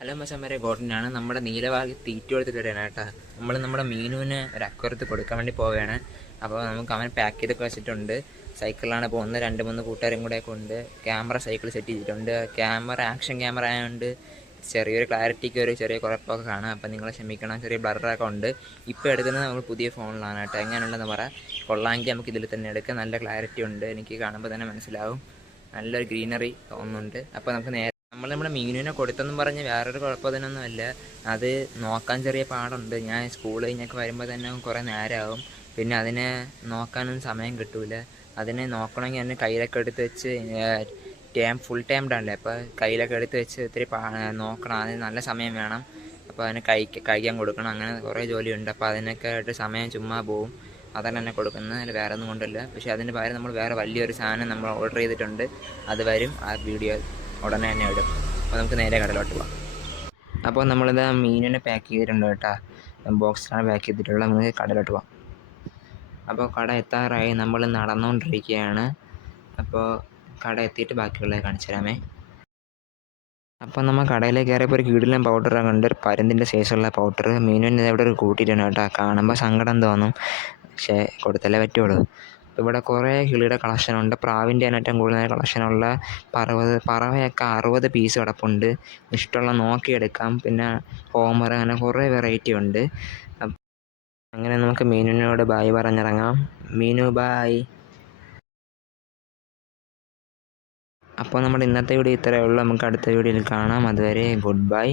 Hello മച്ചന്മാരെ ഗോട്ടനാണ് നമ്മുടെ നീലവാഗി തീറ്റ കൊടുത്തിട്ട് വരാണ് കേട്ടോ. നമ്മൾ നമ്മുടെ മീനുവിന് ഒരു അക്വരത്ത് കൊടുക്കാൻ വേണ്ടി പോവുകയാണ്. അപ്പോൾ നമുക്ക് അവൻ പാക്ക് ചെയ്തൊക്കെ വെച്ചിട്ടുണ്ട്. സൈക്കിളിലാണ് പോകുന്നത് രണ്ട് മൂന്ന് കൂട്ടുകാരും കൂടെ കൊണ്ട് ക്യാമറ സൈക്കിൾ സെറ്റ് ചെയ്തിട്ടുണ്ട്. ക്യാമറ ആക്ഷൻ ക്യാമറ ആയതുകൊണ്ട് ചെറിയൊരു ക്ലാരിറ്റിക്ക് ഒരു ചെറിയ കുഴപ്പമൊക്കെ കാണാം. അപ്പം നിങ്ങൾ ക്ഷമിക്കണം ചെറിയ ബ്ലറൊക്കെ ഉണ്ട്. ഇപ്പോൾ എടുക്കുന്നത് നമ്മൾ പുതിയ ഫോണിലാണ് കേട്ടോ. എങ്ങനെയുണ്ടെന്ന് പറ. കൊള്ളാമെങ്കിൽ നമുക്ക് ഇതിൽ തന്നെ എടുക്കാം. നല്ല ക്ലാരിറ്റി ഉണ്ട്. എനിക്ക് കാണുമ്പോൾ തന്നെ മനസ്സിലാവും. നല്ലൊരു ഗ്രീനറി തോന്നുന്നുണ്ട്. അപ്പോൾ നമുക്ക് നേരെ നമ്മൾ നമ്മുടെ മീനുവിനെ കൊടുത്തെന്നും പറഞ്ഞ് വേറൊരു കുഴപ്പത്തിനൊന്നും അല്ല അത് നോക്കാൻ ചെറിയ പാടുണ്ട്. ഞാൻ സ്കൂൾ കഴിഞ്ഞൊക്കെ വരുമ്പോൾ തന്നെ കുറേ നേരമാവും പിന്നെ അതിനെ നോക്കാനൊന്നും സമയം കിട്ടൂല. അതിനെ നോക്കണമെങ്കിൽ അതിനെ കയ്യിലൊക്കെ എടുത്ത് വെച്ച് ടൈം ഫുൾ ടൈം ഡാണല്ലേ അപ്പോൾ കയ്യിലൊക്കെ എടുത്ത് വെച്ച് ഇത്തിരി പാ നോക്കണം. അതിന് നല്ല സമയം വേണം. അപ്പോൾ അതിനെ കഴിക്ക കഴിക്കാൻ കൊടുക്കണം. അങ്ങനെ കുറേ ജോലിയുണ്ട്. അപ്പോൾ അതിനൊക്കെ ആയിട്ട് സമയം ചുമ്മാ പോവും. അതാണ് എന്നെ കൊടുക്കുന്നത്. അതിൽ വേറെ ഒന്നും കൊണ്ടല്ല. പക്ഷേ അതിന്റെ പകരം നമ്മൾ വേറെ വലിയൊരു സാധനം നമ്മൾ ഓർഡർ ചെയ്തിട്ടുണ്ട്. അത് വരും ആ വീഡിയോ ഉടനെ തന്നെ ഇടും അപ്പോൾ നമുക്ക് നേരെ കടലോട്ട് പോകാം അപ്പോൾ നമ്മളിത് മീനിനെ പാക്ക് ചെയ്തിട്ടുണ്ട് കേട്ടോ. ബോക്സിലാണ് പാക്ക് ചെയ്തിട്ടുള്ളത്. നമുക്ക് കടലോട്ട് പോകാം അപ്പോൾ കട എത്താറായി. നമ്മൾ നടന്നുകൊണ്ടിരിക്കുകയാണ് അപ്പോൾ കട എത്തിയിട്ട് ബാക്കിയുള്ളത് കാണിച്ചു തരാമേ. അപ്പോൾ നമ്മൾ കടയിലേക്ക് കയറിയപ്പോൾ ഒരു കീടിലും പൗഡർ കണ്ട് ഒരു പരുന്തിന്റെ സൈസുള്ള പൗഡർ മീനിനെ ഇവിടെ ഒരു കൂട്ടിയിട്ടുണ്ട് കേട്ടോ. കാണുമ്പോൾ സങ്കടം തോന്നും. പക്ഷേ കൊടുത്തല്ലേ പറ്റുള്ളൂ. ഇവിടെ കുറേ കിളിയുടെ കളക്ഷൻ ഉണ്ട്. പ്രാവിന്റെ ആണ് ഏറ്റവും കൂടുതൽ കളക്ഷനുള്ള പറവത് പറവയൊക്കെ അറുപത് പീസ് കിടപ്പുണ്ട്. ഇഷ്ടമുള്ള നോക്കിയെടുക്കാം. പിന്നെ ഹോമർ അങ്ങനെ കുറേ വെറൈറ്റി ഉണ്ട്. അങ്ങനെ നമുക്ക് മീനുവിനോട് ബായ് പറഞ്ഞിറങ്ങാം. മീനു ബായ് അപ്പോൾ നമ്മുടെ ഇന്നത്തെ വീഡിയോ ഇത്രയേ ഉള്ളൂ. നമുക്ക് അടുത്ത വീഡിയോയിൽ കാണാം. അതുവരെ ഗുഡ് ബൈ